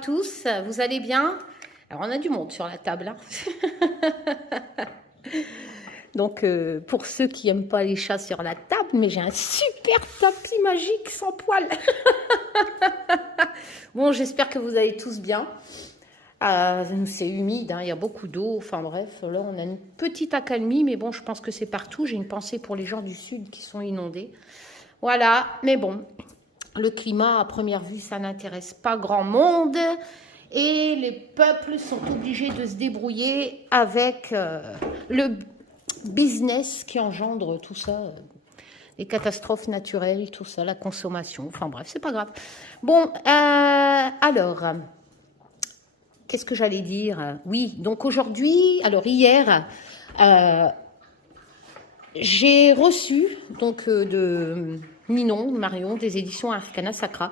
tous, vous allez bien? Alors on a du monde sur la table, hein. Donc pour ceux qui n'aiment pas les chats sur la table, mais j'ai un super tapis magique sans poils. Bon, j'espère que vous allez tous bien. C'est humide, hein, il y a beaucoup d'eau, enfin bref, là on a une petite accalmie, mais bon, je pense que c'est partout. J'ai une pensée pour les gens du sud qui sont inondés. Voilà, mais bon, le climat à première vue, ça n'intéresse pas grand monde. Et les peuples sont obligés de se débrouiller avec le business qui engendre tout ça, les catastrophes naturelles, tout ça, la consommation. Enfin bref, c'est pas grave. Bon, alors, qu'est-ce que j'allais dire? Oui, donc aujourd'hui, alors hier, j'ai reçu donc de Ninon, Marion, des éditions Arcana Sacra,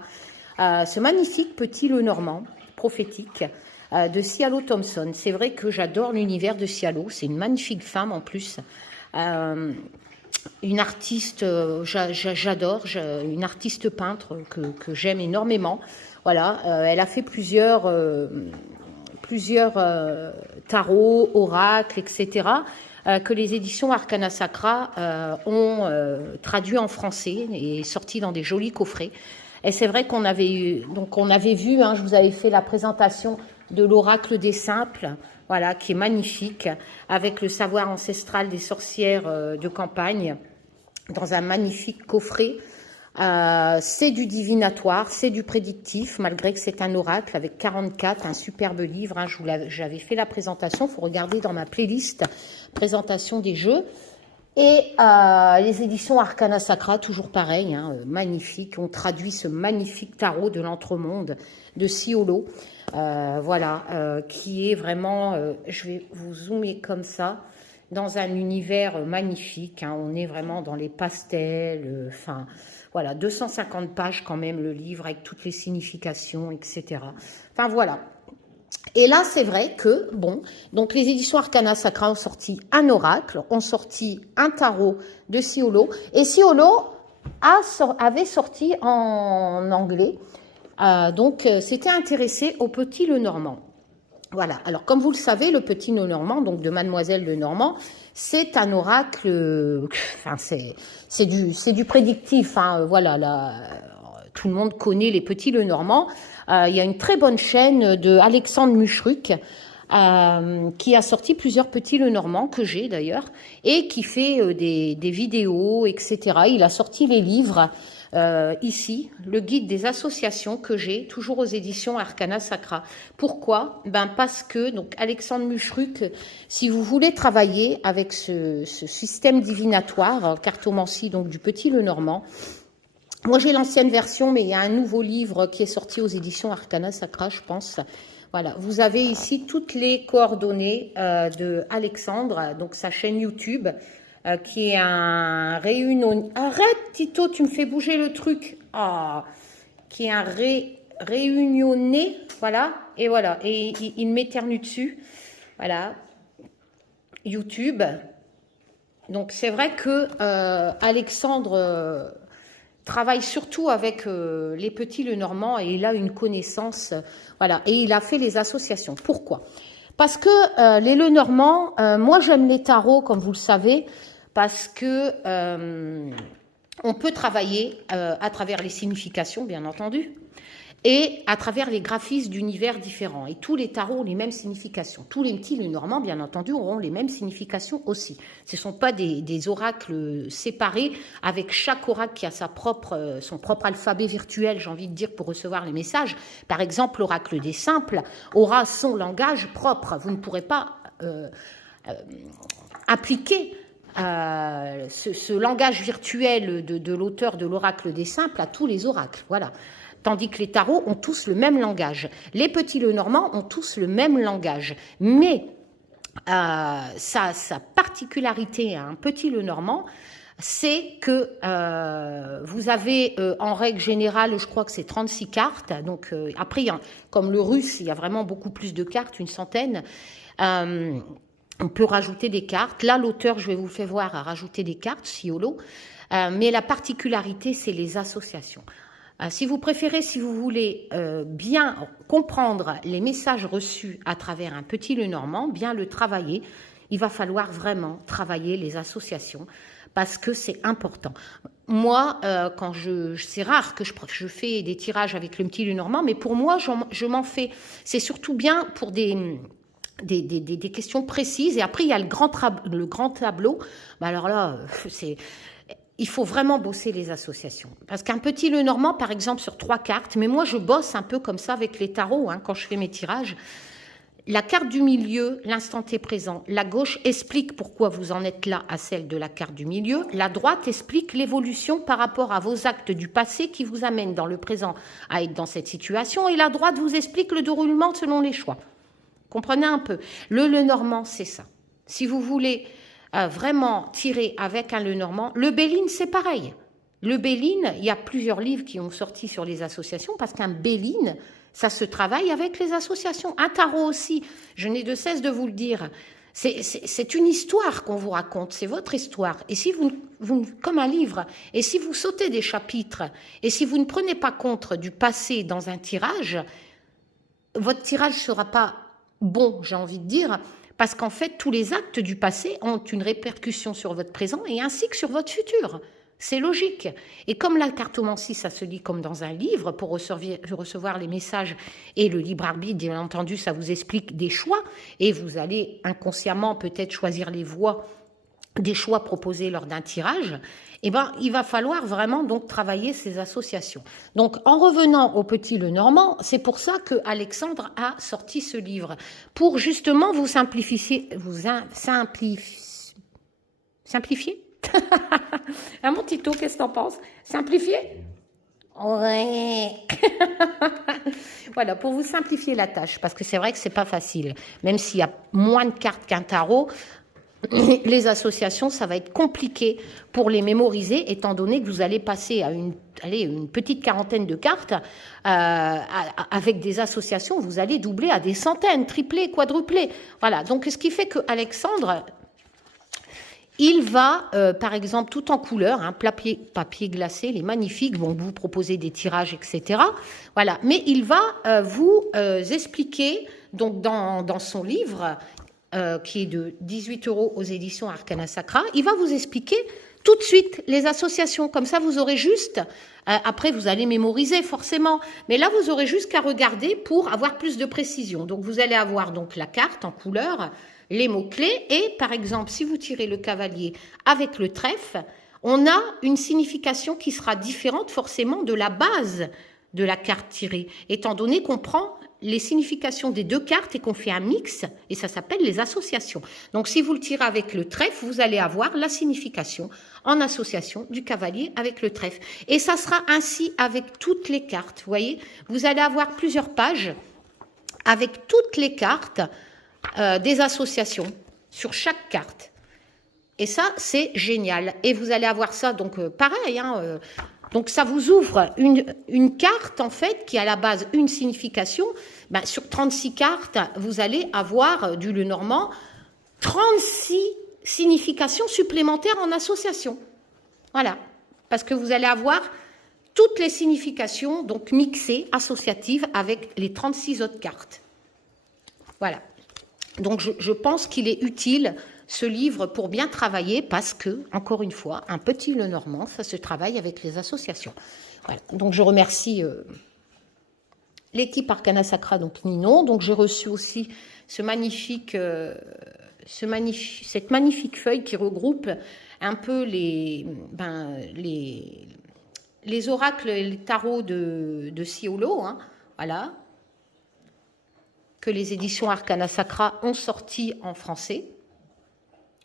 ce magnifique petit Lenormand prophétique de Cialo Thompson. C'est vrai que j'adore l'univers de Cialo, c'est une magnifique femme en plus, une artiste, j'adore, une artiste peintre que j'aime énormément. Voilà, elle a fait plusieurs tarots, oracles, etc., que les éditions Arcana Sacra ont traduit en français et sorti dans des jolis coffrets. Et c'est vrai qu'on avait vu, hein, je vous avais fait la présentation de l'oracle des simples, voilà, qui est magnifique, avec le savoir ancestral des sorcières de campagne, dans un magnifique coffret. C'est du divinatoire, c'est du prédictif, malgré que c'est un oracle avec 44, un superbe livre. Hein, j'avais fait la présentation, il faut regarder dans ma playlist présentation des jeux. Et les éditions Arcana Sacra, toujours pareil, hein, magnifique. On traduit ce magnifique tarot de l'entremonde de Ciolo, voilà, qui est vraiment, je vais vous zoomer comme ça, dans un univers magnifique. Hein, on est vraiment dans les pastels, enfin, voilà, 250 pages quand même le livre avec toutes les significations, etc. Enfin voilà. Et là, c'est vrai que, bon, donc les éditions Arcana Sacra ont sorti un oracle, ont sorti un tarot de Ciolo, et Ciolo avait sorti en anglais, donc s'était intéressé au petit Lenormand. Voilà, alors comme vous le savez, le petit Lenormand, donc de Mademoiselle Lenormand, c'est un oracle, enfin c'est du prédictif, hein, voilà, là, tout le monde connaît les petits Lenormand. Il y a une très bonne chaîne de Alexandre Muchruc qui a sorti plusieurs petits Lenormand, que j'ai d'ailleurs, et qui fait des vidéos, etc. Il a sorti les livres ici, le guide des associations que j'ai, toujours aux éditions Arcana Sacra. Pourquoi? Ben parce que, donc Alexandre Muchruc, si vous voulez travailler avec ce système divinatoire, cartomancie donc du petit Lenormand, moi, j'ai l'ancienne version, mais il y a un nouveau livre qui est sorti aux éditions Arcana Sacra, je pense. Voilà, vous avez ici toutes les coordonnées de Alexandre, donc sa chaîne YouTube, qui est un réunion. Arrête, Tito, tu me fais bouger le truc. Ah, qui est un réunionné, voilà, et voilà, et il m'éternue dessus. Voilà, YouTube. Donc c'est vrai que Alexandre travaille surtout avec les petits Lenormand et il a une connaissance, voilà, et il a fait les associations. Pourquoi? Parce que les Lenormand, moi j'aime les tarots, comme vous le savez, parce que on peut travailler à travers les significations, bien entendu, et à travers les graphismes d'univers différents. Et tous les tarots ont les mêmes significations. Tous les petits Lenormand, bien entendu, auront les mêmes significations aussi. Ce ne sont pas des oracles séparés, avec chaque oracle qui a son propre alphabet virtuel, j'ai envie de dire, pour recevoir les messages. Par exemple, l'oracle des simples aura son langage propre. Vous ne pourrez pas appliquer ce langage virtuel de l'auteur de l'oracle des simples à tous les oracles. Voilà. Tandis que les tarots ont tous le même langage. Les petits Lenormand ont tous le même langage. Mais sa particularité à un petit Lenormand, c'est que vous avez en règle générale, je crois que c'est 36 cartes. Donc après, comme le russe, il y a vraiment beaucoup plus de cartes, une centaine. On peut rajouter des cartes. Là, l'auteur, je vais vous le faire voir, a rajouté des cartes, Ciolo. Mais la particularité, c'est les associations. Si vous préférez, si vous voulez bien comprendre les messages reçus à travers un petit Lenormand, bien le travailler, il va falloir vraiment travailler les associations parce que c'est important. Moi, c'est rare que je fais des tirages avec le petit Lenormand, mais pour moi, je m'en fais. C'est surtout bien pour des questions précises. Et après, il y a le grand tableau. Alors là, il faut vraiment bosser les associations. Parce qu'un petit Lenormand, par exemple, sur 3 cartes, mais moi, je bosse un peu comme ça avec les tarots, quand je fais mes tirages. La carte du milieu, l'instant T présent. La gauche explique pourquoi vous en êtes là à celle de la carte du milieu. La droite explique l'évolution par rapport à vos actes du passé qui vous amènent dans le présent à être dans cette situation. Et la droite vous explique le déroulement selon les choix. Comprenez un peu. Le Lenormand, c'est ça. Si vous voulez vraiment tirer avec un Lenormand, le Béline, c'est pareil. Le Béline, il y a plusieurs livres qui ont sorti sur les associations parce qu'un Béline, ça se travaille avec les associations. Un tarot aussi, je n'ai de cesse de vous le dire. C'est une histoire qu'on vous raconte, c'est votre histoire. Et si comme un livre, et si vous sautez des chapitres, et si vous ne prenez pas compte du passé dans un tirage, votre tirage ne sera pas bon, j'ai envie de dire, parce qu'en fait, tous les actes du passé ont une répercussion sur votre présent et ainsi que sur votre futur. C'est logique. Et comme la cartomancie, ça se lit comme dans un livre, pour recevoir les messages et le libre arbitre, bien entendu, ça vous explique des choix, et vous allez inconsciemment peut-être choisir les voies des choix proposés lors d'un tirage, il va falloir vraiment donc travailler ces associations. Donc, en revenant au petit Lenormand, c'est pour ça que Alexandre a sorti ce livre, pour justement vous simplifier. Mon Tito, qu'est-ce que t'en penses? Simplifier? Ouais. Voilà, pour vous simplifier la tâche, parce que c'est vrai que c'est pas facile. Même s'il y a moins de cartes qu'un tarot, les associations, ça va être compliqué pour les mémoriser, étant donné que vous allez passer à une petite quarantaine de cartes. Avec des associations, vous allez doubler à des centaines, tripler, quadrupler. Voilà, donc ce qui fait que Alexandre, il va, par exemple, tout en couleur, papier glacé, il est magnifique, bon, vous proposez des tirages, etc. Voilà, mais il va vous expliquer, donc dans son livre, qui est de 18 € aux éditions Arcana Sacra, il va vous expliquer tout de suite les associations. Comme ça, vous aurez juste, après vous allez mémoriser forcément, mais là vous aurez juste qu'à regarder pour avoir plus de précision. Donc vous allez avoir donc la carte en couleur, les mots-clés, et par exemple, si vous tirez le cavalier avec le trèfle, on a une signification qui sera différente forcément de la base de la carte tirée, étant donné qu'on prend les significations des deux cartes et qu'on fait un mix, et ça s'appelle les associations. Donc si vous le tirez avec le trèfle, vous allez avoir la signification en association du cavalier avec le trèfle. Et ça sera ainsi avec toutes les cartes, vous voyez. Vous allez avoir plusieurs pages avec toutes les cartes des associations sur chaque carte. Et ça, c'est génial. Et vous allez avoir ça, donc pareil, donc ça vous ouvre une carte, en fait, qui a à la base une signification. Sur 36 cartes, vous allez avoir du Lenormand 36 significations supplémentaires en association. Voilà. Parce que vous allez avoir toutes les significations, donc mixées, associatives, avec les 36 autres cartes. Voilà. Donc je pense qu'il est utile, ce livre, pour bien travailler, parce que, encore une fois, un petit Lenormand, ça se travaille avec les associations. Voilà. Donc je remercie l'équipe Arcana Sacra, donc Ninon. Donc j'ai reçu aussi cette magnifique feuille qui regroupe un peu les oracles et les tarots de Siolo, voilà, que les éditions Arcana Sacra ont sorti en français.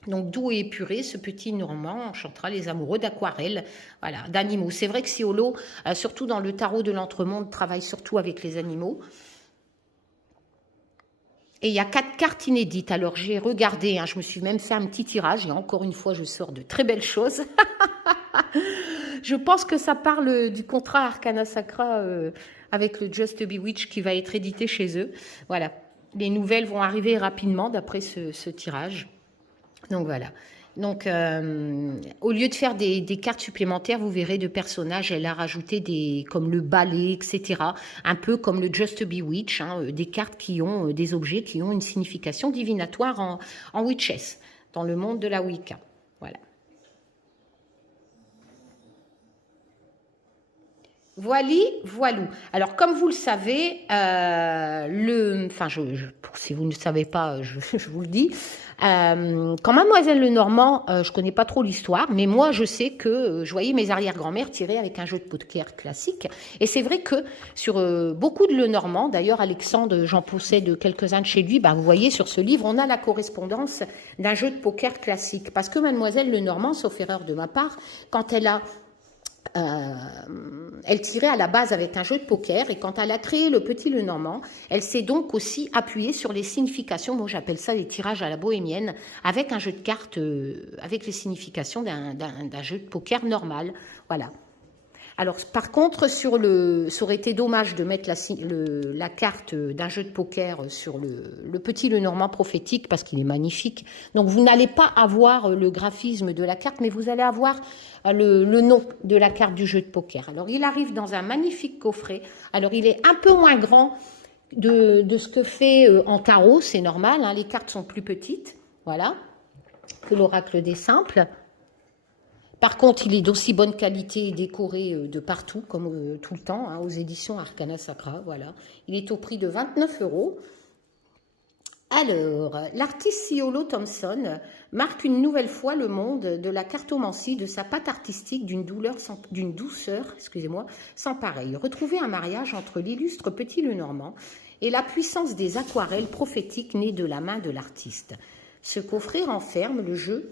Donc, doux et épuré, ce petit Normand enchantera les amoureux d'aquarelles, voilà, d'animaux. C'est vrai que Siolo, surtout dans le tarot de l'entremonde, travaille surtout avec les animaux. Et il y a 4 cartes inédites. Alors, j'ai regardé, je me suis même fait un petit tirage, et encore une fois, je sors de très belles choses. Je pense que ça parle du contrat Arcana Sacra avec le Just Bewitch qui va être édité chez eux. Voilà, les nouvelles vont arriver rapidement d'après ce tirage. Donc voilà. Donc, au lieu de faire des cartes supplémentaires, vous verrez de personnages, elle a rajouté comme le balai, etc. Un peu comme le Just Bewitch, hein, des cartes qui ont des objets qui ont une signification divinatoire en Witches, dans le monde de la Wicca. Voilà. Voilou. Alors, comme vous le savez, si vous ne le savez pas, je vous le dis. Quand Mademoiselle Lenormand, je connais pas trop l'histoire, mais moi, je sais que je voyais mes arrière-grand-mères tirer avec un jeu de poker classique. Et c'est vrai que sur beaucoup de Lenormand, d'ailleurs, Alexandre, j'en possède quelques-uns de chez lui, ben, vous voyez, sur ce livre, on a la correspondance d'un jeu de poker classique. Parce que Mademoiselle Lenormand, sauf erreur de ma part, quand elle tirait à la base avec un jeu de poker et quand elle a créé le Petit Lenormand, elle s'est donc aussi appuyée sur les significations, moi j'appelle ça les tirages à la bohémienne, avec un jeu de cartes, avec les significations d'un jeu de poker normal. Voilà. Alors, par contre, ça aurait été dommage de mettre la carte d'un jeu de poker sur le Petit Lenormand prophétique parce qu'il est magnifique. Donc, vous n'allez pas avoir le graphisme de la carte, mais vous allez avoir le nom de la carte du jeu de poker. Alors, il arrive dans un magnifique coffret. Alors, il est un peu moins grand de ce que fait en tarot, c'est normal. Hein, les cartes sont plus petites, voilà, que l'oracle des simples. Par contre, il est d'aussi bonne qualité et décoré de partout, comme tout le temps, hein, aux éditions Arcana Sacra. Voilà. Il est au prix de 29 €. Alors, l'artiste Ciolo Thompson marque une nouvelle fois le monde de la cartomancie, de sa patte artistique, d'une douceur, sans pareil. Retrouvez un mariage entre l'illustre Petit Lenormand et la puissance des aquarelles prophétiques nées de la main de l'artiste. Ce coffret renferme le jeu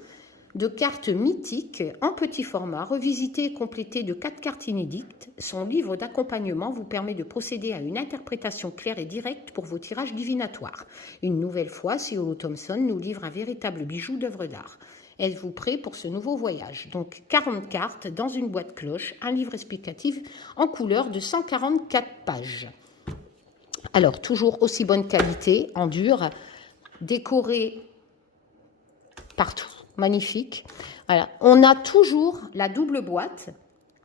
de cartes mythiques en petit format, revisité et complété de 4 cartes inédites. Son livre d'accompagnement vous permet de procéder à une interprétation claire et directe pour vos tirages divinatoires. Une nouvelle fois, Ciolo Thompson nous livre un véritable bijou d'œuvre d'art. Êtes-vous prêt pour ce nouveau voyage? Donc 40 cartes dans une boîte cloche, un livre explicatif en couleur de 144 pages. Alors, toujours aussi bonne qualité, en dur, décoré partout. Magnifique. Voilà. On a toujours la double boîte,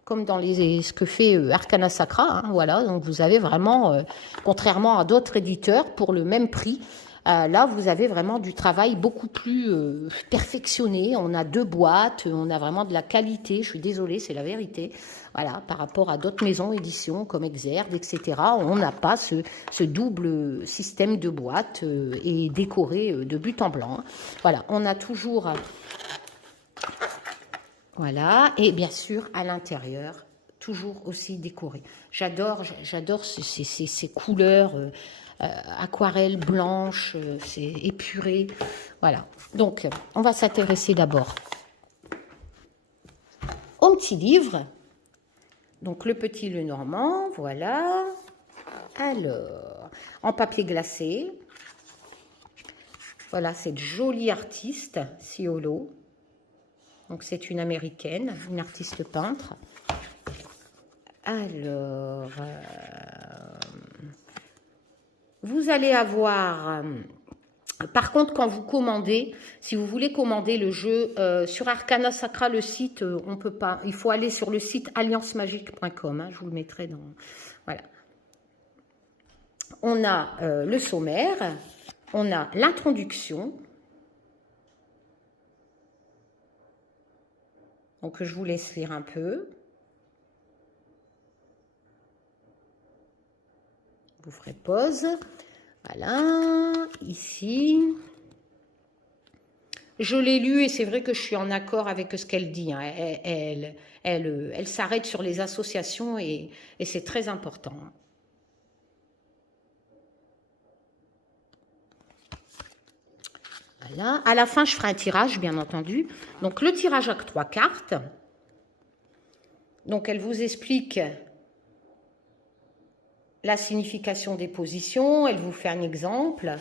comme dans ce que fait Arcana Sacra. Hein, voilà. Donc vous avez vraiment, contrairement à d'autres éditeurs, pour le même prix, là vous avez vraiment du travail beaucoup plus perfectionné. On a 2 boîtes, on a vraiment de la qualité. Je suis désolée, c'est la vérité. Voilà, par rapport à d'autres maisons éditions comme Exerd, etc. On n'a pas ce double système de boîtes et décoré de but en blanc. Voilà, on a toujours... Voilà, et bien sûr, à l'intérieur, toujours aussi décoré. J'adore ces couleurs aquarelles blanches, c'est épuré. Voilà, donc on va s'intéresser d'abord au petit livre. Donc le Petit Lenormand, voilà. Alors, en papier glacé. Voilà, cette jolie artiste, Ciolo. Donc c'est une américaine, une artiste peintre. Alors, vous allez avoir... par contre, quand vous commandez, si vous voulez commander le jeu sur Arcana Sacra, le site, on peut pas. Il faut aller sur le site alliancemagique.com. Hein, je vous le mettrai dans... Voilà. On a le sommaire, on a l'introduction. Donc, je vous laisse lire un peu. Vous ferez pause. Voilà, ici. Je l'ai lu et c'est vrai que je suis en accord avec ce qu'elle dit. Hein. Elle s'arrête sur les associations et c'est très important. Voilà. À la fin, je ferai un tirage, bien entendu. Donc, le tirage avec 3 cartes. Donc, elle vous explique la signification des positions. Elle vous fait un exemple.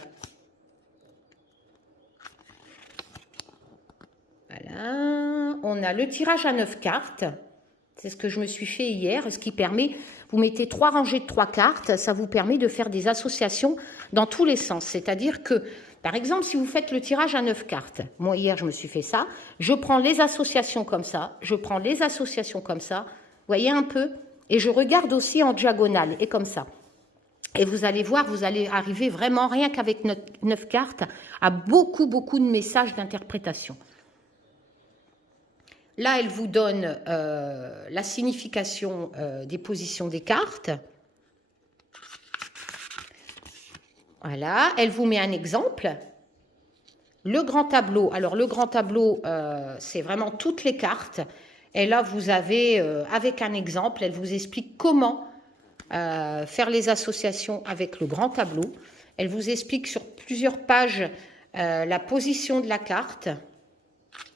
Voilà. On a le tirage à 9 cartes. C'est ce que je me suis fait hier, ce qui permet... Vous mettez 3 rangées de 3 cartes. Ça vous permet de faire des associations dans tous les sens. C'est-à-dire que... Par exemple, si vous faites le tirage à 9 cartes, moi hier je me suis fait ça, je prends les associations comme ça, je prends les associations comme ça, vous voyez un peu, et je regarde aussi en diagonale, et comme ça. Et vous allez voir, vous allez arriver vraiment, rien qu'avec 9 cartes, à beaucoup, beaucoup de messages d'interprétation. Là, elle vous donne la signification des positions des cartes. Voilà, elle vous met un exemple. Le grand tableau, alors le grand tableau, c'est vraiment toutes les cartes. Et là, vous avez, avec un exemple, elle vous explique comment faire les associations avec le grand tableau. Elle vous explique sur plusieurs pages la position de la carte,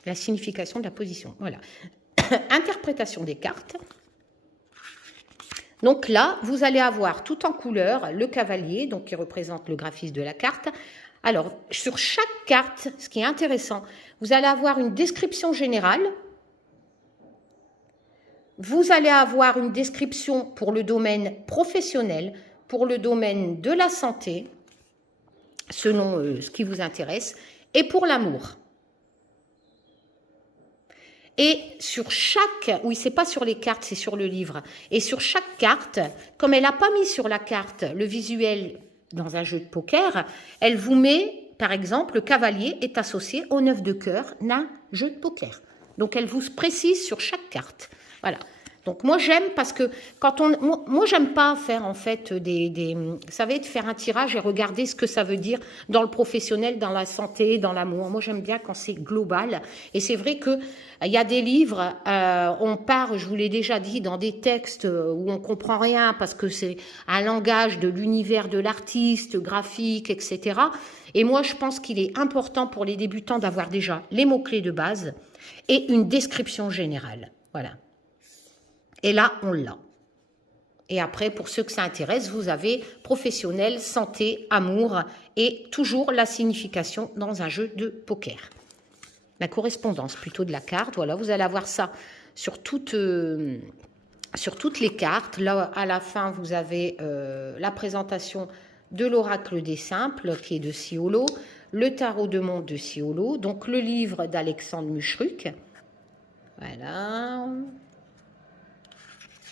la signification de la position. Voilà. Interprétation des cartes. Donc là, vous allez avoir tout en couleur le cavalier, donc qui représente le graphisme de la carte. Alors, sur chaque carte, ce qui est intéressant, vous allez avoir une description générale. Vous allez avoir une description pour le domaine professionnel, pour le domaine de la santé, selon ce qui vous intéresse, et pour l'amour. Et sur chaque, oui, c'est pas sur les cartes, c'est sur le livre. Et sur chaque carte, comme elle n'a pas mis sur la carte le visuel dans un jeu de poker, elle vous met, par exemple, le cavalier est associé au 9 de cœur d'un jeu de poker. Donc elle vous précise sur chaque carte. Voilà. Donc moi j'aime parce que quand moi j'aime pas faire en fait vous savez, de faire un tirage et regarder ce que ça veut dire dans le professionnel, dans la santé, dans l'amour. Moi j'aime bien quand c'est global. Et c'est vrai que il y a des livres, on part, je vous l'ai déjà dit, dans des textes où on comprend rien parce que c'est un langage de l'univers de l'artiste, graphique, etc. Et moi je pense qu'il est important pour les débutants d'avoir déjà les mots-clés de base et une description générale. Voilà. Et là, on l'a. Et après, pour ceux que ça intéresse, vous avez professionnel, santé, amour et toujours la signification dans un jeu de poker. La correspondance plutôt de la carte, voilà, vous allez avoir ça sur toutes les cartes. Là, à la fin, vous avez la présentation de l'oracle des simples qui est de Siolo, le tarot de monde de Siolo, donc le livre d'Alexandre Mushruck. Voilà.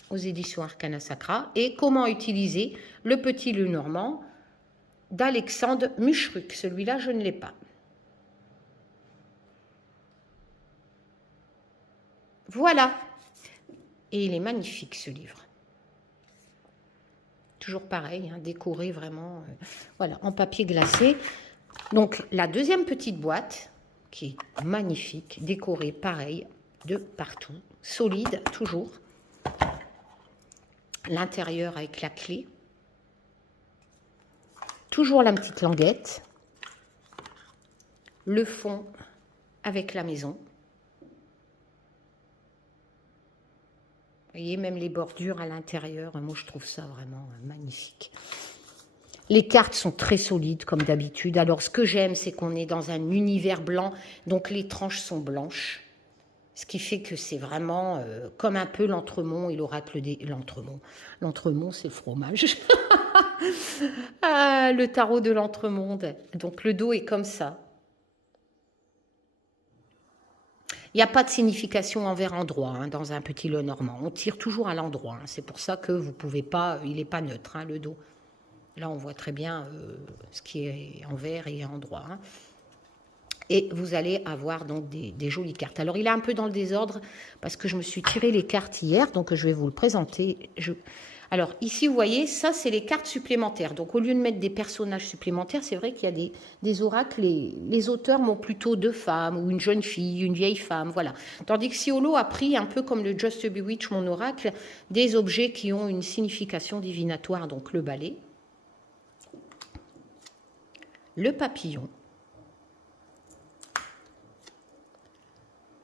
Aux éditions Arcana Sacra, et comment utiliser le petit Lenormand d'Alexandre Mushruck. Celui-là, je ne l'ai pas. Voilà. Et il est magnifique, ce livre. Toujours pareil, hein, décoré vraiment, voilà, en papier glacé. Donc, la deuxième petite boîte, qui est magnifique, décorée pareil, de partout, solide, toujours. L'intérieur avec la clé, toujours la petite languette, le fond avec la maison. Vous voyez, même les bordures à l'intérieur, moi je trouve ça vraiment magnifique. Les cartes sont très solides comme d'habitude. Alors ce que j'aime, c'est qu'on est dans un univers blanc, donc les tranches sont blanches. Ce qui fait que c'est vraiment comme un peu l'Entremont et l'oracle des... L'Entremont, c'est le fromage. Ah, le tarot de l'Entremonde. Donc le dos est comme ça. Il n'y a pas de signification envers endroit hein, dans un petit Lenormand. On tire toujours à l'endroit. Hein. C'est pour ça que vous ne pouvez pas... Il n'est pas neutre, hein, le dos. Là, on voit très bien ce qui est envers et endroit. Hein. Et vous allez avoir donc des jolies cartes. Alors, il est un peu dans le désordre parce que je me suis tiré les cartes hier, donc je vais vous le présenter. Alors, ici, vous voyez, ça, c'est les cartes supplémentaires. Donc, au lieu de mettre des personnages supplémentaires, c'est vrai qu'il y a des oracles. Les auteurs m'ont plutôt deux femmes ou une jeune fille, une vieille femme, voilà. Tandis que Siolo a pris, un peu comme le Just a Bewitch, mon oracle, des objets qui ont une signification divinatoire, donc le balai, le papillon,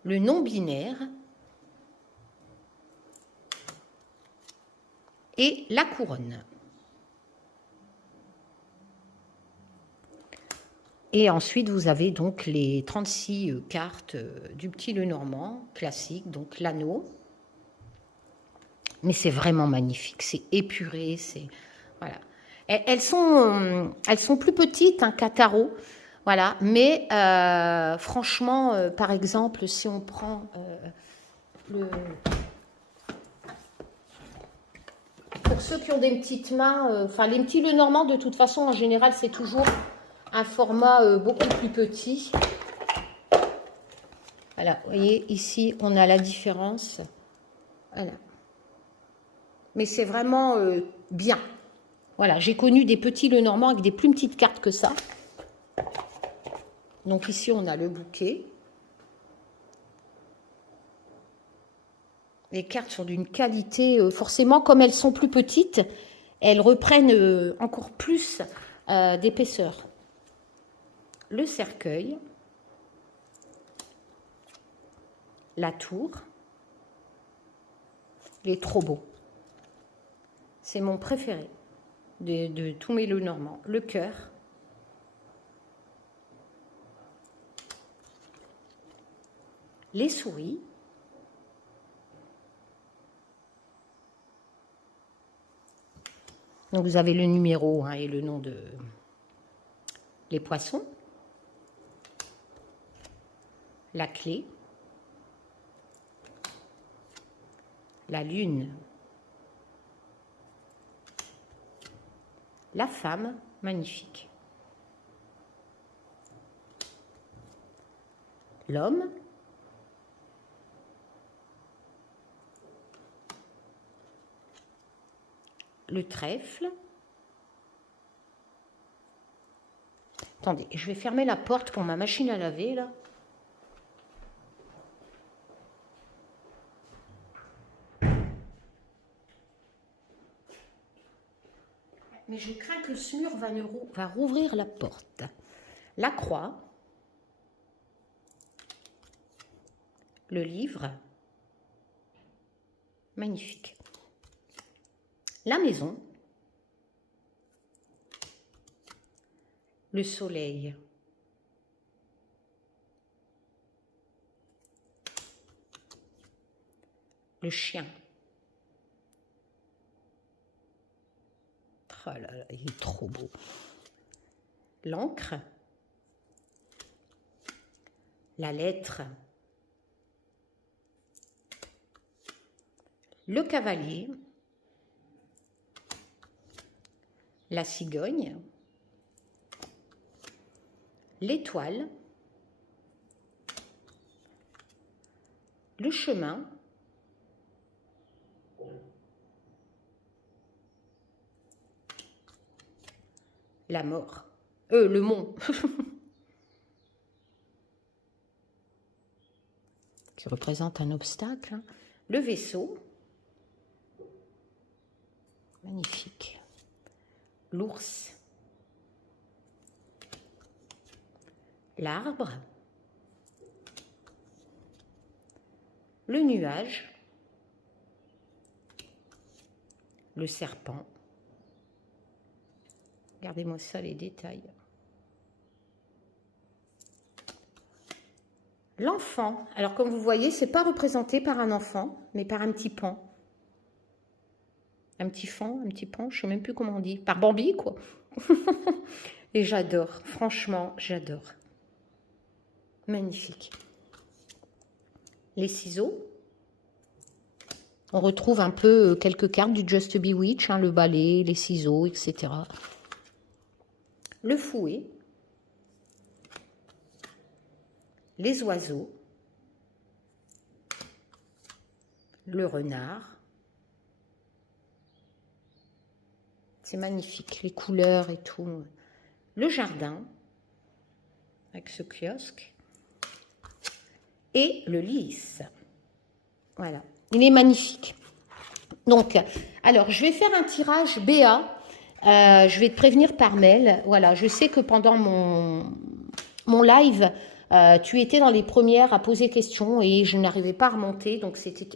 le non-binaire et la couronne. Et ensuite, vous avez donc les 36 cartes du petit Lenormand classique, donc l'anneau. Mais c'est vraiment magnifique, c'est épuré, c'est... Voilà. Elles sont plus petites qu'un tarot. Voilà, mais franchement, par exemple, si on prend le... Pour ceux qui ont des petites mains, enfin les petits Lenormand, de toute façon, en général, c'est toujours un format beaucoup plus petit. Voilà, vous voyez, ici, on a la différence. Voilà. Mais c'est vraiment bien. Voilà, j'ai connu des petits Lenormand avec des plus petites cartes que ça. Donc ici, on a le bouquet. Les cartes sont d'une qualité, forcément, comme elles sont plus petites, elles reprennent encore plus d'épaisseur. Le cercueil. La tour. Il est trop beau. C'est mon préféré de tous mes Lenormand. Le cœur. Les souris. Donc vous avez le numéro et le nom de les poissons. La clé. La lune. La femme, magnifique. L'homme. Le trèfle. Attendez, je vais fermer la porte pour ma machine à laver, là. Mais je crains que ce mur va rouvrir la porte. La croix. Le livre. Magnifique. La maison. Le soleil. Le chien. Oh là là, il est trop beau. L'encre. La lettre. Le cavalier. La cigogne. L'étoile. Le chemin. La mort. Le mont. Qui représente un obstacle. Le vaisseau. Magnifique. L'ours. L'arbre. Le nuage. Le serpent. Regardez-moi ça, les détails. L'enfant. Alors, comme vous voyez, c'est pas représenté par un enfant, mais par un petit pan. Un petit fan, un petit pan, je sais même plus comment on dit. Par Bambi, quoi. Et j'adore. Franchement, j'adore. Magnifique. Les ciseaux. On retrouve un peu quelques cartes du Just Bewitch, le balai, les ciseaux, etc. Le fouet. Les oiseaux. Le renard. C'est magnifique, les couleurs et tout. Le jardin, avec ce kiosque. Et le lys. Voilà, il est magnifique. Donc, alors, je vais faire un tirage BA. Je vais te prévenir par mail. Voilà, je sais que pendant mon live, tu étais dans les premières à poser questions et je n'arrivais pas à remonter. Donc, c'était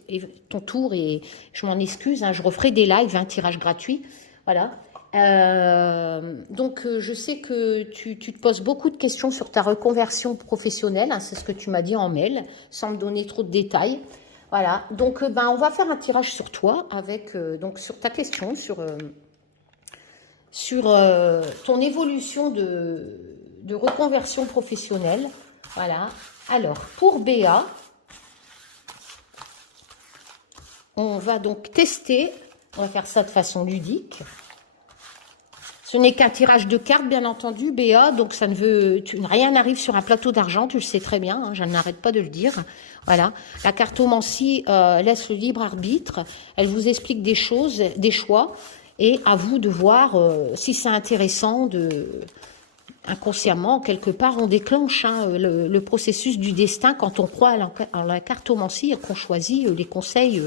ton tour et je m'en excuse. Je referai des lives, un tirage gratuit. Voilà. Donc, je sais que tu te poses beaucoup de questions sur ta reconversion professionnelle. C'est ce que tu m'as dit en mail, sans me donner trop de détails. Voilà. Donc, on va faire un tirage sur toi, avec donc sur ta question, sur ton évolution de reconversion professionnelle. Voilà. Alors, pour Béa, on va donc tester. On va faire ça de façon ludique. Ce n'est qu'un tirage de cartes, bien entendu, Béa, donc ça ne veut, rien n'arrive sur un plateau d'argent, tu le sais très bien, hein, je n'arrête pas de le dire. Voilà, la cartomancie laisse le libre arbitre, elle vous explique des choses, des choix, et à vous de voir si c'est intéressant inconsciemment, quelque part, on déclenche le processus du destin quand on croit à la cartomancie et qu'on choisit les conseils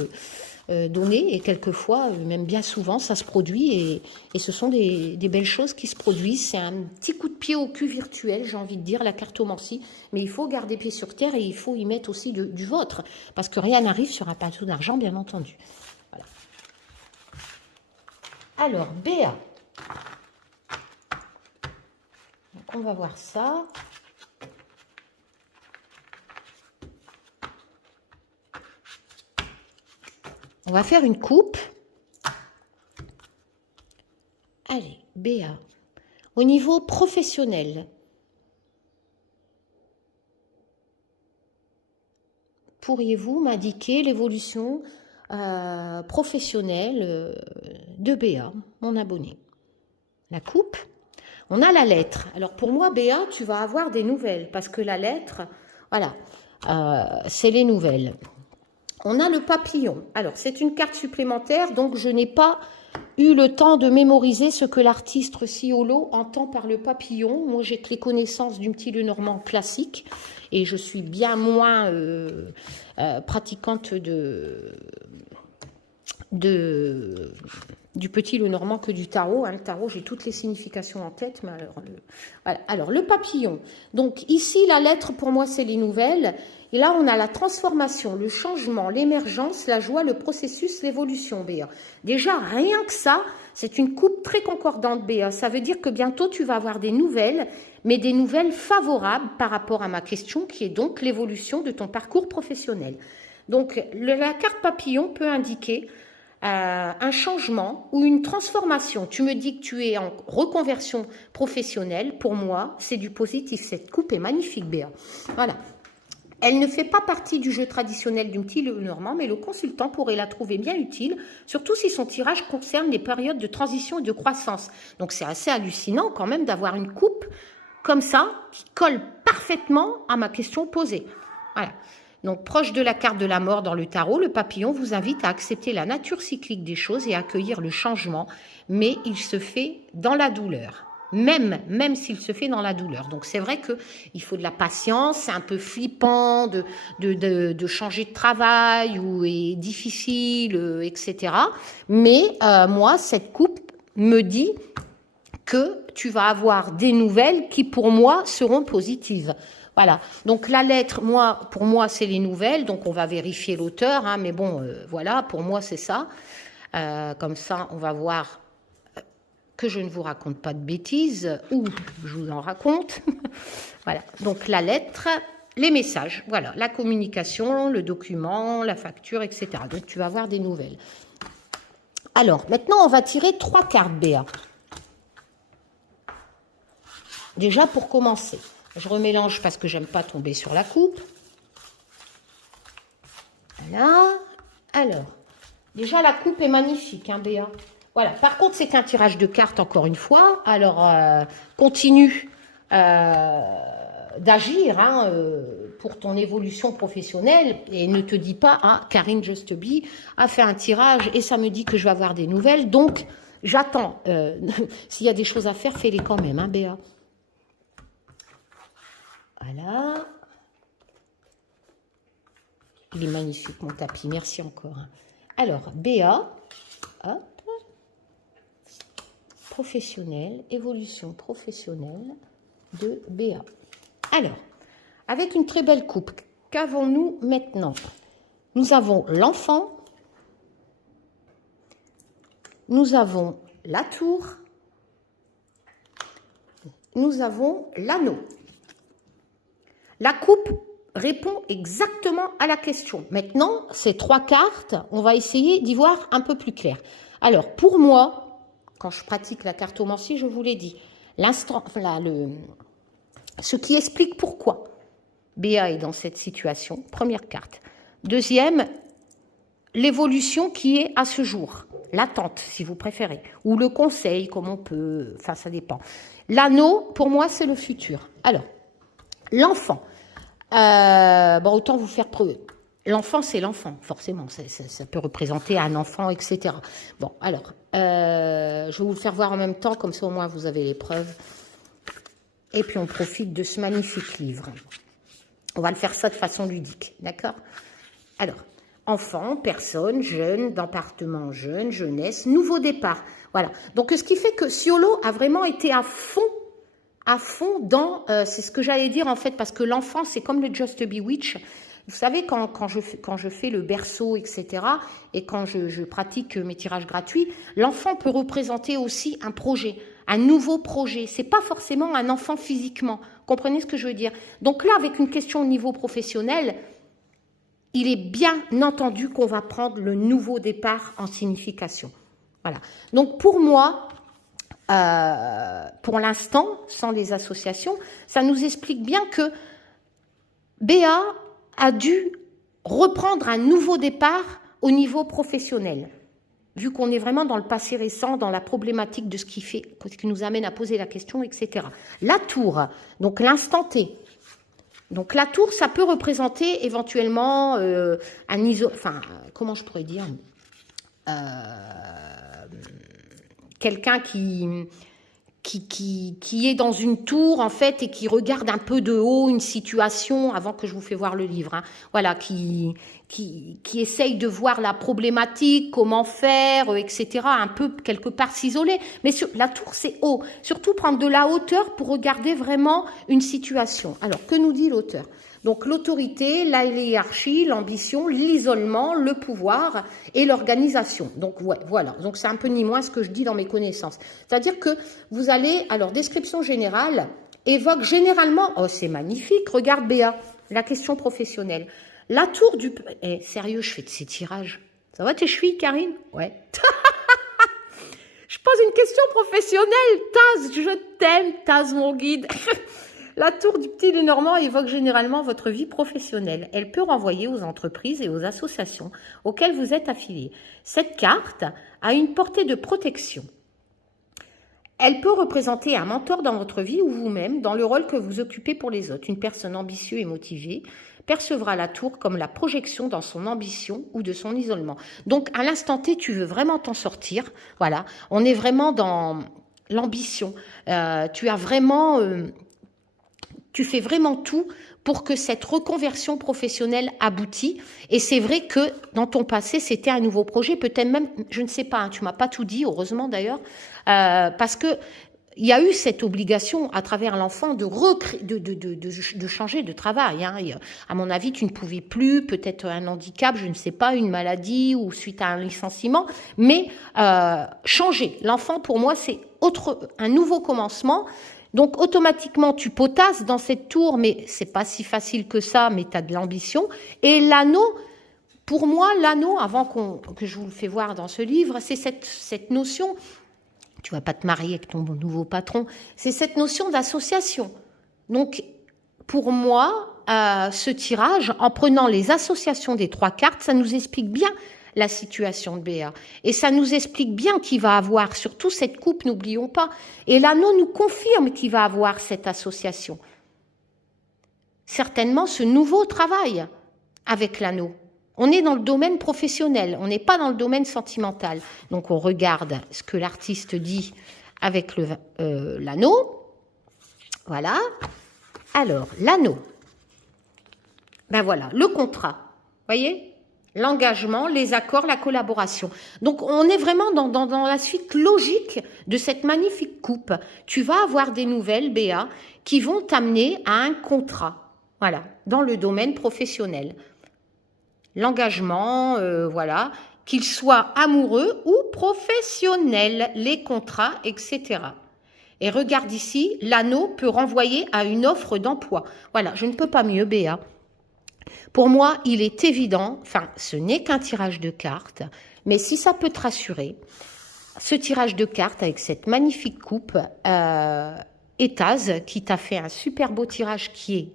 donnés, et quelquefois, même bien souvent, ça se produit, et ce sont des belles choses qui se produisent. C'est un petit coup de pied au cul virtuel, j'ai envie de dire, la cartomancie, mais il faut garder pied sur terre et il faut y mettre aussi du vôtre, parce que rien n'arrive sur un plateau d'argent, bien entendu. Voilà. Alors, Béa. Donc, on va voir ça. On va faire une coupe. Allez, Béa. Au niveau professionnel, pourriez-vous m'indiquer l'évolution professionnelle de Béa, mon abonné? La coupe. On a la lettre. Alors pour moi, Béa, tu vas avoir des nouvelles, parce que la lettre, voilà, c'est les nouvelles. On a le papillon. Alors, c'est une carte supplémentaire, donc je n'ai pas eu le temps de mémoriser ce que l'artiste Ciolo entend par le papillon. Moi, j'ai que les connaissances du petit Lenormand classique, et je suis bien moins pratiquante du petit Lenormand que du tarot. Le tarot, j'ai toutes les significations en tête. Mais alors, voilà. Alors, le papillon. Donc, ici, la lettre, pour moi, c'est les nouvelles. Et là, on a la transformation, le changement, l'émergence, la joie, le processus, l'évolution, Béa. Déjà, rien que ça, c'est une coupe très concordante, Béa. Ça veut dire que bientôt, tu vas avoir des nouvelles, mais des nouvelles favorables par rapport à ma question, qui est donc l'évolution de ton parcours professionnel. Donc, la carte papillon peut indiquer un changement ou une transformation. Tu me dis que tu es en reconversion professionnelle. Pour moi, c'est du positif. Cette coupe est magnifique, Béa. Voilà. Elle ne fait pas partie du jeu traditionnel du petit Lenormand, mais le consultant pourrait la trouver bien utile, surtout si son tirage concerne les périodes de transition et de croissance. Donc c'est assez hallucinant quand même d'avoir une coupe comme ça, qui colle parfaitement à ma question posée. Voilà. Donc proche de la carte de la mort dans le tarot, le papillon vous invite à accepter la nature cyclique des choses et à accueillir le changement, mais il se fait dans la douleur. Même s'il se fait dans la douleur. Donc c'est vrai qu'il faut de la patience, c'est un peu flippant de changer de travail ou est difficile, etc. Mais moi, cette coupe me dit que tu vas avoir des nouvelles qui pour moi seront positives. Voilà, donc la lettre, pour moi, c'est les nouvelles, donc on va vérifier l'auteur, hein, mais bon, voilà, pour moi, c'est ça. Comme ça, on va voir que je ne vous raconte pas de bêtises, ou je vous en raconte. Voilà, donc la lettre, les messages, voilà, la communication, le document, la facture, etc. Donc tu vas avoir des nouvelles. Alors, maintenant, on va tirer 3 cartes, Béa. Déjà, pour commencer, je remélange parce que j'aime pas tomber sur la coupe. Voilà. Alors, déjà, la coupe est magnifique, hein, Béa. Voilà. Par contre, c'est qu'un tirage de cartes, encore une fois. Alors, continue d'agir pour ton évolution professionnelle. Et ne te dis pas, hein, Karine Justeby a fait un tirage et ça me dit que je vais avoir des nouvelles. Donc, j'attends. S'il y a des choses à faire, fais-les quand même, hein, Béa. Voilà. Il est magnifique, mon tapis. Merci encore. Alors, Béa. Hop. Professionnelle, évolution professionnelle de Béa. Alors, avec une très belle coupe, qu'avons-nous maintenant? Nous avons l'enfant, nous avons la tour, nous avons l'anneau. La coupe répond exactement à la question. Maintenant, ces 3 cartes, on va essayer d'y voir un peu plus clair. Alors, pour moi, quand je pratique la cartomancie, je vous l'ai dit, ce qui explique pourquoi Béa est dans cette situation, première carte. Deuxième, l'évolution qui est à ce jour, l'attente si vous préférez, ou le conseil comme on peut, enfin ça dépend. L'anneau, pour moi, c'est le futur. Alors, l'enfant, bon, autant vous faire preuve. L'enfant, c'est l'enfant, forcément, ça peut représenter un enfant, etc. Bon, alors, je vais vous le faire voir en même temps, comme ça au moins vous avez les preuves. Et puis on profite de ce magnifique livre. On va le faire ça de façon ludique, d'accord? Alors, enfant, personne, jeune, d'appartement jeune, jeunesse, nouveau départ. Voilà. Donc, ce qui fait que Sciolo a vraiment été à fond dans, c'est ce que j'allais dire en fait, parce que l'enfant, c'est comme le Just Bewitch. Vous savez, quand je fais le berceau, etc., et quand je pratique mes tirages gratuits, l'enfant peut représenter aussi un projet, un nouveau projet. C'est pas forcément un enfant physiquement. Comprenez ce que je veux dire? Donc là, avec une question au niveau professionnel, il est bien entendu qu'on va prendre le nouveau départ en signification. Voilà. Donc pour moi, pour l'instant, sans les associations, ça nous explique bien que Béa a dû reprendre un nouveau départ au niveau professionnel, vu qu'on est vraiment dans le passé récent, dans la problématique de ce qui nous amène à poser la question, etc. La tour, donc l'instant T. Donc la tour, ça peut représenter éventuellement comment je pourrais dire, quelqu'un qui est dans une tour en fait et qui regarde un peu de haut une situation avant que je vous fais voir le livre. Hein. Voilà, qui essaye de voir la problématique, comment faire, etc. Un peu quelque part s'isoler. Mais la tour c'est haut. Surtout prendre de la hauteur pour regarder vraiment une situation. Alors que nous dit l'auteur ? Donc l'autorité, la hiérarchie, l'ambition, l'isolement, le pouvoir et l'organisation. Donc ouais, voilà, donc c'est un peu ni moins ce que je dis dans mes connaissances. C'est-à-dire que vous allez, alors description générale, évoque généralement, oh c'est magnifique, regarde Béa, la question professionnelle. La tour du... sérieux, je fais de ces tirages. Ça va tes chevilles, Karine? Ouais. Je pose une question professionnelle. Taz, je t'aime, Taz, mon guide. La tour du petit Lenormand évoque généralement votre vie professionnelle. Elle peut renvoyer aux entreprises et aux associations auxquelles vous êtes affilié. Cette carte a une portée de protection. Elle peut représenter un mentor dans votre vie ou vous-même dans le rôle que vous occupez pour les autres. Une personne ambitieuse et motivée percevra la tour comme la projection dans son ambition ou de son isolement. Donc, à l'instant T, tu veux vraiment t'en sortir. Voilà, on est vraiment dans l'ambition. Tu fais vraiment tout pour que cette reconversion professionnelle aboutisse. Et c'est vrai que dans ton passé, c'était un nouveau projet, peut-être même, je ne sais pas, hein, tu m'as pas tout dit, heureusement d'ailleurs, parce que il y a eu cette obligation à travers l'enfant de changer de travail. Hein. Et, à mon avis, tu ne pouvais plus, peut-être un handicap, je ne sais pas, une maladie ou suite à un licenciement, mais changer. L'enfant, pour moi, c'est un nouveau commencement. Donc, automatiquement, tu potasses dans cette tour, mais c'est pas si facile que ça, mais tu as de l'ambition. Et l'anneau, pour moi, l'anneau, avant que je vous le fais voir dans ce livre, c'est cette notion, tu vas pas te marier avec ton nouveau patron, c'est cette notion d'association. Donc, pour moi, ce tirage, en prenant les associations des 3 cartes, ça nous explique bien la situation de Béa. Et ça nous explique bien qu'il va avoir, surtout cette coupe, n'oublions pas. Et l'anneau nous confirme qu'il va avoir cette association. Certainement ce nouveau travail avec l'anneau. On est dans le domaine professionnel, on n'est pas dans le domaine sentimental. Donc on regarde ce que l'artiste dit avec l'anneau. Voilà. Alors, l'anneau. Ben voilà, le contrat. Voyez ? L'engagement, les accords, la collaboration. Donc, on est vraiment dans la suite logique de cette magnifique coupe. Tu vas avoir des nouvelles, Béa, qui vont t'amener à un contrat. Voilà, dans le domaine professionnel. L'engagement, voilà, qu'il soit amoureux ou professionnel, les contrats, etc. Et regarde ici, l'anneau peut renvoyer à une offre d'emploi. Voilà, je ne peux pas mieux, Béa. Pour moi, il est évident, enfin, ce n'est qu'un tirage de cartes, mais si ça peut te rassurer, ce tirage de cartes avec cette magnifique coupe, Etaz, qui t'a fait un super beau tirage qui est,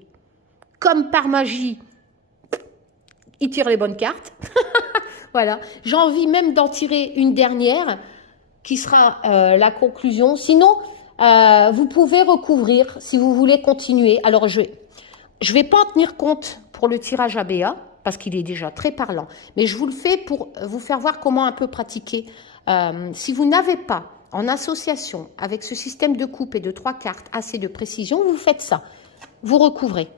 comme par magie, il tire les bonnes cartes. Voilà. J'ai envie même d'en tirer une dernière, qui sera la conclusion. Sinon, vous pouvez recouvrir si vous voulez continuer. Alors, je vais pas en tenir compte pour le tirage ABA, parce qu'il est déjà très parlant. Mais je vous le fais pour vous faire voir comment un peu pratiquer. Si vous n'avez pas, en association avec ce système de coupe et de 3 cartes, assez de précision, vous faites ça. Vous recouvrez.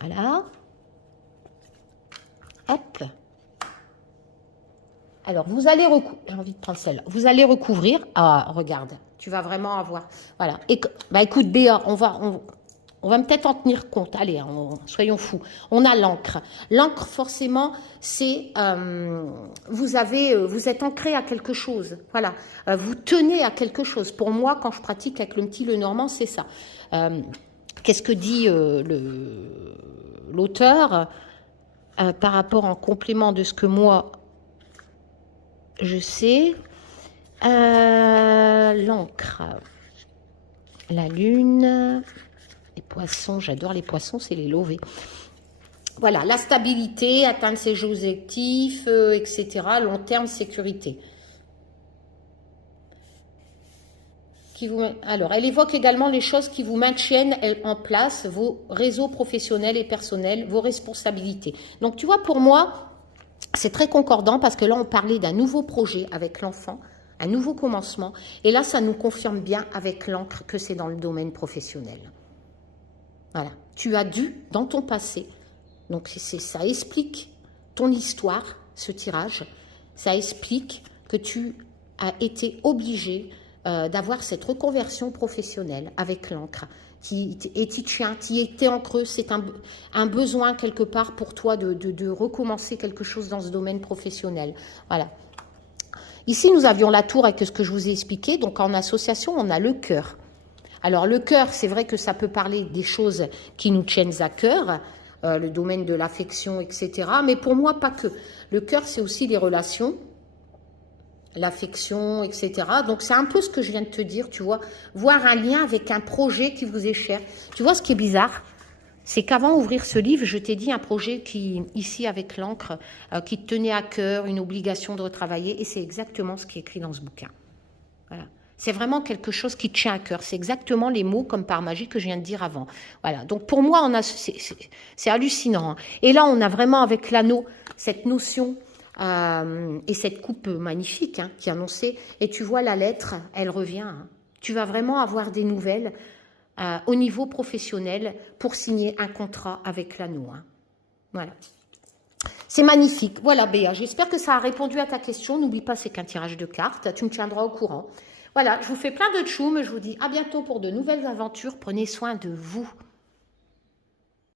Voilà. Hop. Alors, vous allez recouvrir. J'ai envie de prendre celle-là. Vous allez recouvrir. Ah, regarde. Tu vas vraiment avoir. Voilà. Et, bah, écoute, Béa, on va peut-être en tenir compte. Allez, soyons fous. On a l'encre. L'encre, forcément, c'est vous êtes ancré à quelque chose. Voilà. Vous tenez à quelque chose. Pour moi, quand je pratique avec le petit Lenormand, c'est ça. Qu'est-ce que dit l'auteur par rapport en complément de ce que moi je sais? L'encre, la lune. Les poissons, j'adore les poissons, c'est les lovés. Voilà, la stabilité, atteindre ses objectifs, etc. Long terme, sécurité. Alors, elle évoque également les choses qui vous maintiennent en place, vos réseaux professionnels et personnels, vos responsabilités. Donc, tu vois, pour moi, c'est très concordant parce que là, on parlait d'un nouveau projet avec l'enfant, un nouveau commencement. Et là, ça nous confirme bien avec l'encre que c'est dans le domaine professionnel. Voilà, tu as dû, dans ton passé, donc ça explique ton histoire, ce tirage, ça explique que tu as été obligé d'avoir cette reconversion professionnelle avec l'encre. Et tu tiens, tu étais en creux, c'est un besoin quelque part pour toi de recommencer quelque chose dans ce domaine professionnel. Voilà. Ici, nous avions la tour avec ce que je vous ai expliqué, donc en association, on a le cœur. Alors, le cœur, c'est vrai que ça peut parler des choses qui nous tiennent à cœur, le domaine de l'affection, etc. Mais pour moi, pas que. Le cœur, c'est aussi les relations, l'affection, etc. Donc, c'est un peu ce que je viens de te dire, tu vois. Voir un lien avec un projet qui vous est cher. Tu vois, ce qui est bizarre, c'est qu'avant d'ouvrir ce livre, je t'ai dit un projet qui, ici, avec l'encre, qui te tenait à cœur, une obligation de retravailler. Et c'est exactement ce qui est écrit dans ce bouquin. Voilà. C'est vraiment quelque chose qui tient à cœur. C'est exactement les mots, comme par magie, que je viens de dire avant. Voilà. Donc, pour moi, c'est hallucinant. Hein. Et là, on a vraiment, avec l'anneau, cette notion et cette coupe magnifique qui est annoncée. Et tu vois, la lettre, elle revient. Hein. Tu vas vraiment avoir des nouvelles au niveau professionnel pour signer un contrat avec l'anneau. Hein. Voilà. C'est magnifique. Voilà, Béa, j'espère que ça a répondu à ta question. N'oublie pas, c'est qu'un tirage de cartes. Tu me tiendras au courant. Voilà, je vous fais plein de tchoum. Je vous dis à bientôt pour de nouvelles aventures. Prenez soin de vous.